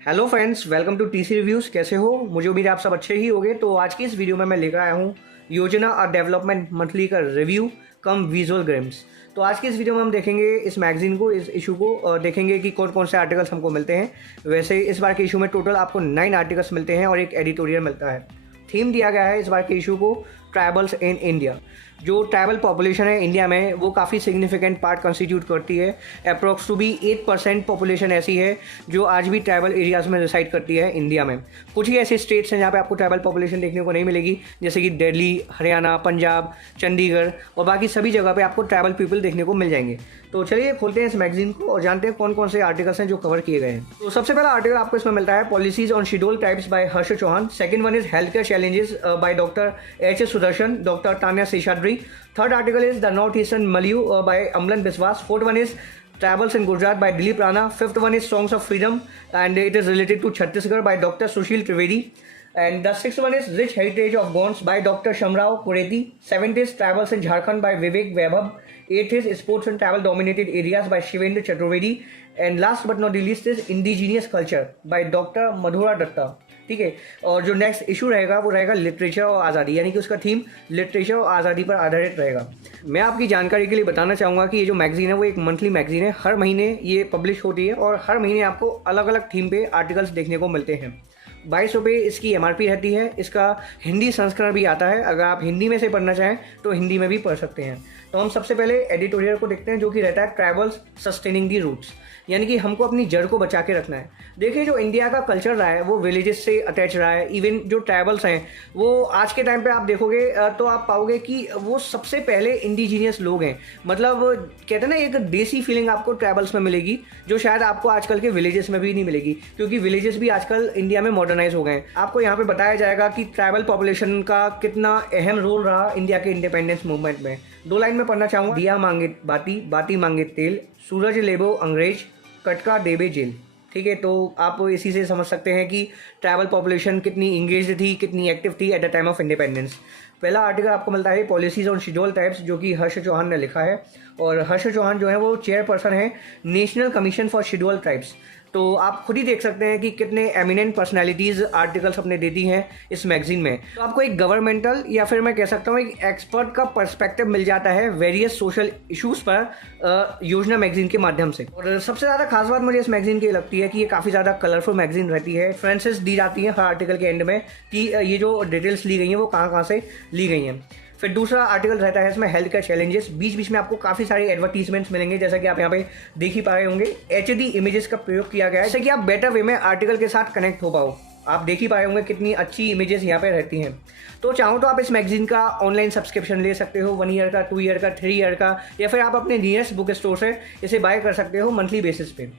Hello friends, welcome to TC reviews. कैसे हो? मुझे उम्मीद है आप सब अच्छे ही होंगे। तो आज की इस वीडियो में मैं लेकर आया हूँ योजना और डेवलपमेंट मंथली का रिव्यू कम विजुअल ग्राम्स। तो आज की इस वीडियो में हम देखेंगे इस मैगजीन को, इस इशू को, देखेंगे कि कौन कौन से आर्टिकल्स हमको मिलते हैं। वैसे इस बार के इशू में टोटल आपको 9 आर्टिकल्स मिलते हैं और एक एडिटोरियल मिलता है। थीम दिया गया है इस बार के इशू को ट्राइबल्स इन इंडिया। जो ट्राइबल पॉपुलेशन है इंडिया में वो काफ़ी सिग्निफिकेंट पार्ट कंस्टिट्यूट करती है। अप्रॉक्स टू भी 8% पॉपुलेशन ऐसी है जो आज भी ट्राइबल एरियाज़ में रिसाइड करती है इंडिया में। कुछ ही ऐसे स्टेट्स हैं जहाँ पे आपको ट्राइबल पॉपुलेशन देखने को नहीं मिलेगी, जैसे कि दिल्ली, हरियाणा, पंजाब, चंडीगढ़ और बाकी सभी जगह पे आपको ट्राइबल पीपल देखने को मिल जाएंगे। तो चलिए खोलते हैं इस मैगजीन को और जानते हैं कौन कौन से आर्टिकल्स हैं जो कवर किए गए हैं। तो सबसे पहला आर्टिकल आपको इसमें मिलता है policies on schedule tribes by Harsh Chauhan. Second one is health care challenges by doctor H Sudarshan, doctor Tanya Sheshadri. Third article is the Northeastern Malayu by Amlan Biswas. Fourth one is Travels in Gujarat by Dilip Rana. Fifth one is Songs of Freedom and it is related to Chhattisgarh by Dr. Sushil Trivedi. And the sixth one is Rich Heritage of Gonds by Dr. Shamrao Kureti. Seventh is Travels in Jharkhand by Vivek Vaibhav. Eighth is Sports and Travel Dominated Areas by Shivendra Chaturvedi. And last but not the least is Indigenous Culture by Dr. Madhura Datta. ठीक है। और जो next issue रहेगा वो रहेगा literature और आज़ादी, यानी कि उसका थीम लिटरेचर और आज़ादी पर आधारित रहेगा। मैं आपकी जानकारी के लिए बताना चाहूँगा कि ये जो मैगजीन है वो एक मंथली मैगजीन है। हर महीने ये पब्लिश होती है और हर महीने आपको अलग अलग थीम पे आर्टिकल्स देखने को मिलते हैं। 22 रुपये इसकी MRP रहती है। इसका हिंदी संस्करण भी आता है, अगर आप हिंदी में से पढ़ना चाहें तो हिंदी में भी पढ़ सकते हैं। तो हम सबसे पहले एडिटोरियल को देखते हैं जो कि रहता है ट्राइबल्स सस्टेनिंग दी रूट्स, यानी कि हमको अपनी जड़ को बचा के रखना है। देखिए जो इंडिया का कल्चर रहा है वो विलेजेस से अटैच रहा है। इवन जो ट्राइबल्स हैं वो आज के टाइम पे आप देखोगे तो आप पाओगे कि वो सबसे पहले इंडिजीनियस लोग हैं। मतलब कहते हैं ना, एक देसी फीलिंग आपको ट्राइबल्स में मिलेगी जो शायद आपको आजकल के विलेजेस में भी नहीं मिलेगी, क्योंकि विलेजेस भी आजकल इंडिया में मॉडर्नाइज हो गए हैं। आपको यहाँ पे बताया जाएगा कि ट्राइबल पॉपुलेशन का कितना अहम रोल रहा इंडिया के इंडिपेंडेंस मूवमेंट में। 2 लाइन में पढ़ना चाहूँगा। दिया मांगे बाती, बाती मांगे तेल, सूरज लेबो अंग्रेज, कटका देबे जेल। ठीक है, तो आप इसी से समझ सकते हैं कि ट्राइबल पॉपुलेशन कितनी इंगेज थी, कितनी एक्टिव थी at the time of independence. पहला आर्टिकल आपको मिलता है पॉलिसीज ऑन शेड्यूल ट्राइब्स, जो कि हर्ष चौहान ने लिखा है। और हर्ष चौहान जो है वो चेयरपर्सन है national commission for schedule tribes. तो आप खुद ही देख सकते हैं कि कितने एमिनेंट पर्सनैलिटीज़ आर्टिकल्स अपने देती हैं इस मैगजीन में। तो आपको एक गवर्नमेंटल या फिर मैं कह सकता हूँ एक एक्सपर्ट का पर्सपेक्टिव मिल जाता है वेरियस सोशल इश्यूज़ पर योजना मैगजीन के माध्यम से। और सबसे ज़्यादा खास बात मुझे इस मैगजीन की लगती है कि ये काफ़ी ज़्यादा कलरफुल मैगजीन रहती है। रेफरेंसेस दी जाती हैं हर आर्टिकल के एंड में कि ये जो डिटेल्स ली गई हैं वो कहाँ कहाँ से ली गई हैं। फिर दूसरा आर्टिकल रहता है इसमें हेल्थ केयर चैलेंजेस। बीच बीच में आपको काफ़ी सारे एडवर्टीजमेंट्स मिलेंगे, जैसा कि आप यहाँ पे देख ही पा रहे होंगे। HD इमेजेस का प्रयोग किया गया है जिससे कि आप बेटर वे में आर्टिकल के साथ कनेक्ट हो पाओ। आप देख ही पाए होंगे कितनी अच्छी इमेजेस यहाँ पे रहती हैं। तो चाहो तो आप इस मैगजीन का ऑनलाइन सब्सक्रिप्शन ले सकते हो, 1 ईयर का, 2 ईयर का, 3 ईयर का, या फिर आप अपने नियरेस्ट बुक स्टोर से इसे बाय कर सकते हो मंथली बेसिस पे।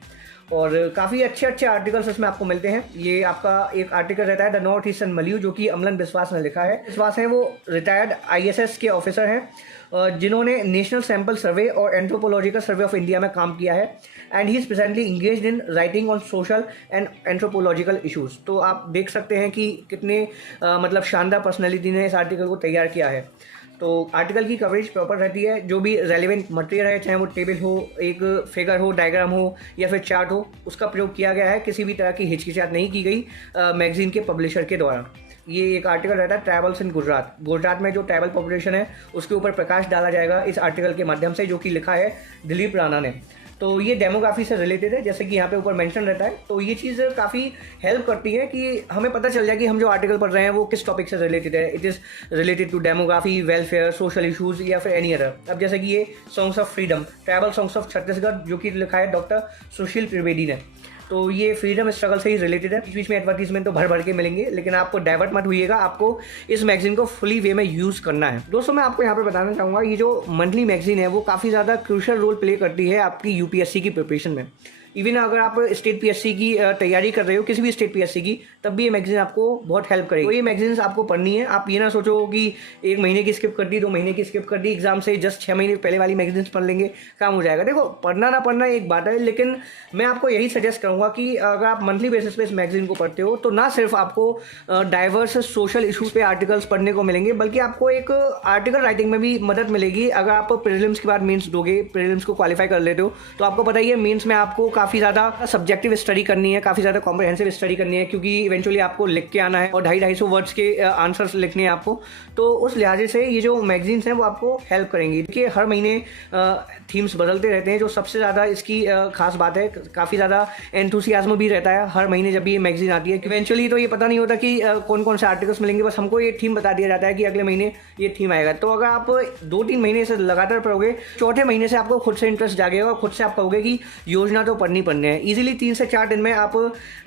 और काफ़ी अच्छे आर्टिकल्स इसमें आपको मिलते हैं। ये आपका एक आर्टिकल रहता है द नॉर्थ ईस्टर्न मलियू, जो कि अमलन बिस्वास ने लिखा है। बिस्वास हैं वो रिटायर्ड ISS के ऑफिसर हैं जिन्होंने नेशनल सैंपल सर्वे और एंथ्रोपोलॉजिकल सर्वे ऑफ इंडिया में काम किया है। And he is presently engaged in writing on social and anthropological issues. तो आप देख सकते हैं कि कितने मतलब शानदार पर्सनैलिटी ने इस आर्टिकल को तैयार किया है। तो आर्टिकल की कवरेज प्रॉपर रहती है। जो भी रेलिवेंट मटेरियल है, चाहे वो टेबल हो, एक फिगर हो, डायग्राम हो या फिर चार्ट हो, उसका प्रयोग किया गया है। किसी भी तरह की हिचकिचाहट नहीं की गई मैगजीन के पब्लिशर के द्वारा। ये एक आर्टिकल रहता है ट्रैवल्स इन गुजरात। गुजरात में जो ट्राइबल पॉपुलेशन है उसके ऊपर प्रकाश डाला जाएगा इस आर्टिकल के माध्यम से, जो कि लिखा है दिलीप राणा ने। तो ये डेमोग्राफी से रिलेटेड है, जैसे कि यहाँ पे ऊपर मेंशन रहता है। तो ये चीज़ काफ़ी हेल्प करती है कि हमें पता चल जाए कि हम जो आर्टिकल पढ़ रहे हैं वो किस टॉपिक से रिलेटेड है। It is related to demography, welfare, social issues या फिर एनी अदर। अब जैसे कि ये songs of freedom, tribal songs of Chhattisgarh, जो कि लिखा है डॉक्टर सुशील त्रिवेदी ने। तो ये फ्रीडम स्ट्रगल से ही रिलेटेड है। बीच बीच में एडवर्टीजमेंट तो भर भर के मिलेंगे, लेकिन आपको डाइवर्ट मत होइएगा, आपको इस मैगजीन को फुली वे में यूज़ करना है। दोस्तों मैं आपको यहाँ पे बताना चाहूँगा, ये जो मंथली मैगजीन है वो काफ़ी ज़्यादा क्रूशियल रोल प्ले करती है आपकी UPSC की प्रिपरेशन में। इवन अगर आप स्टेट PSC की तैयारी कर रहे हो, किसी भी स्टेट PSC की, तब भी ये मैगजीन आपको बहुत हेल्प करेगी। तो ये मैगजीन्स आपको पढ़नी है। आप ये ना सोचो कि 1 महीने की स्किप कर दी, 2 महीने की स्किप कर दी, एग्जाम से जस्ट 6 महीने पहले वाली मैगजीन्स पढ़ लेंगे, काम हो जाएगा। देखो, पढ़ना ना पढ़ना एक बात है, लेकिन मैं आपको यही सजेस्ट करूँगा कि अगर आप मंथली बेसिस पे इस मैगजीन को पढ़ते हो तो ना सिर्फ आपको डाइवर्स सोशल इशूज़ पे आर्टिकल्स पढ़ने को मिलेंगे, बल्कि आपको एक आर्टिकल राइटिंग में भी मदद मिलेगी। अगर आप प्रीलिम्स के बाद मेंस दोगे, प्रीलिम्स को क्वालिफाई कर लेते हो, तो आपको पता ही है मेंस में आपको काफ़ी ज़्यादा सब्जेक्टिव स्टडी करनी है, काफ़ी ज़्यादा कॉम्प्रहेंसिव स्टडी करनी है, क्योंकि इवेंचुअली आपको लिख के आना है और 250-250 वर्ड्स के आंसर्स लिखने हैं आपको। तो उस लिहाजे से ये जो मैगजीन्स हैं वो आपको हेल्प करेंगी। देखिए हर महीने थीम्स बदलते रहते हैं। जो सबसे ज़्यादा इसकी खास बात है, काफ़ी ज़्यादा एंथुसियाज्म भी रहता है हर महीने जब भी ये मैगजीन आती है। इवेंचुअली तो ये पता नहीं होता कि कौन कौन से आर्टिकल्स मिलेंगे, बस हमको ये थीम बता दिया जाता है कि अगले महीने ये थीम आएगा। तो अगर आप 2-3 महीने से लगातार पढ़ोगे, चौथे महीने से आपको खुद से इंटरेस्ट जागेगा और खुद से आप कहोगे कि योजना तो पढ़नी है। इजीली 3 से 4 दिन में आप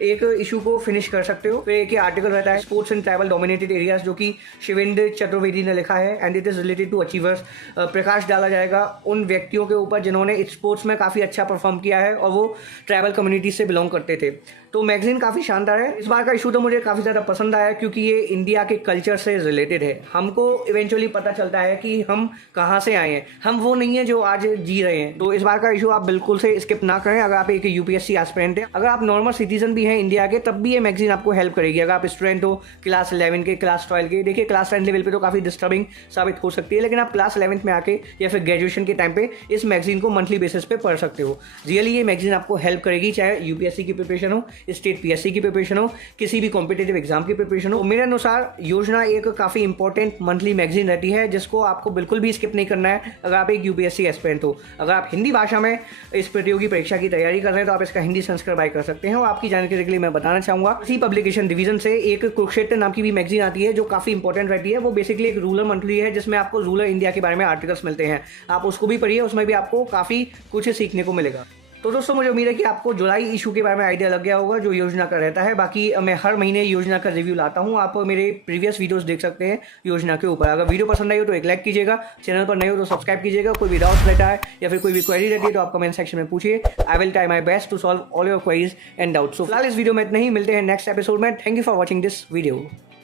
एक इशू को फिनिश कर सकते हो। फिर एक आर्टिकल रहता है sports and travel dominated areas, जो कि शिवेंद्र चतुर्वेदी ने लिखा है, and it is related to achievers. प्रकाश डाला जाएगा उन व्यक्तियों के ऊपर जिन्होंने स्पोर्ट्स में काफ़ी अच्छा परफॉर्म किया है और वो ट्रैवल कम्युनिटी से बिलोंग करते थे। तो मैगजीन काफ़ी शानदार है। इस बार का इशू तो मुझे काफ़ी ज़्यादा पसंद आया, क्योंकि ये इंडिया के कल्चर से रिलेटेड है। हमको इवेंचुअली पता चलता है कि हम कहाँ से आए हैं, हम वो नहीं है जो आज जी रहे हैं। तो इस बार का इशू आप बिल्कुल से स्किप ना करें। अगर आप एक यूपीएससी एस्पिरेंट है, अगर आप नॉर्मल सिटीजन भी हैं इंडिया के, तब भी ये मैगजीन आपको हेल्प करेगी। अगर आप स्टूडेंट हो क्लास 11 के, क्लास 12 के, देखिए क्लास 10 लेवल पे तो काफ़ी डिस्टर्बिंग साबित हो सकती है, लेकिन आप क्लास 11th में आके या फिर ग्रेजुएशन के टाइम पे इस मैगजीन को मंथली बेसिस पे पढ़ सकते हो। रियली ये मैगजीन आपको हेल्प करेगी, चाहे यूपीएससी की प्रिपरेशन हो, स्टेट पीएससी की प्रिपरेशन हो, किसी भी कॉम्पिटेटिव एग्जाम की प्रिपरेशन हो। मेरे अनुसार योजना एक काफ़ी इंपॉर्टेंट मंथली मैगजीन रहती है, जिसको आपको बिल्कुल भी स्किप नहीं करना है अगर आप एक यूपीएससी एस्पिरेंट हो। अगर आप हिंदी भाषा में इस प्रतियोगी परीक्षा की तैयारी कर रहे हैं तो आप इसका हिंदी संस्करण बाय कर सकते हैं। और आपकी जानकारी के लिए मैं बताना चाहूँगा, इसी पब्लिकेशन डिवीजन से एक कुरुक्षेत्र नाम की भी मैगजीन आती है, जो काफ़ी इंपॉर्टेंट रहती है। वो बेसिकली एक रूरल मंथली है, जिसमें आपको रूरल इंडिया के बारे में आर्टिकल्स मिलते हैं। आप उसको भी पढ़िए, उसमें भी आपको काफ़ी कुछ सीखने को मिलेगा। तो दोस्तों मुझे उम्मीद है कि आपको जुलाई इशू के बारे में आइडिया लग गया होगा, जो योजना का रहता है। बाकी मैं हर महीने योजना का रिव्यू लाता हूँ, आप मेरे प्रीवियस वीडियोस देख सकते हैं योजना के ऊपर। अगर वीडियो पसंद आई हो तो एक लाइक कीजिएगा, चैनल पर नए हो तो सब्सक्राइब कीजिएगा। कोई भी डाउट्स रहता है या फिर कोई भी क्वेरी रहती है तो आप कमेंट सेक्शन में पूछिए। I will try my best to solve all your queries and doubts. So फिलहाल इस वीडियो में इतना ही, मिलते हैं नेक्स्ट एपिसोड में। Thank you for watching this video.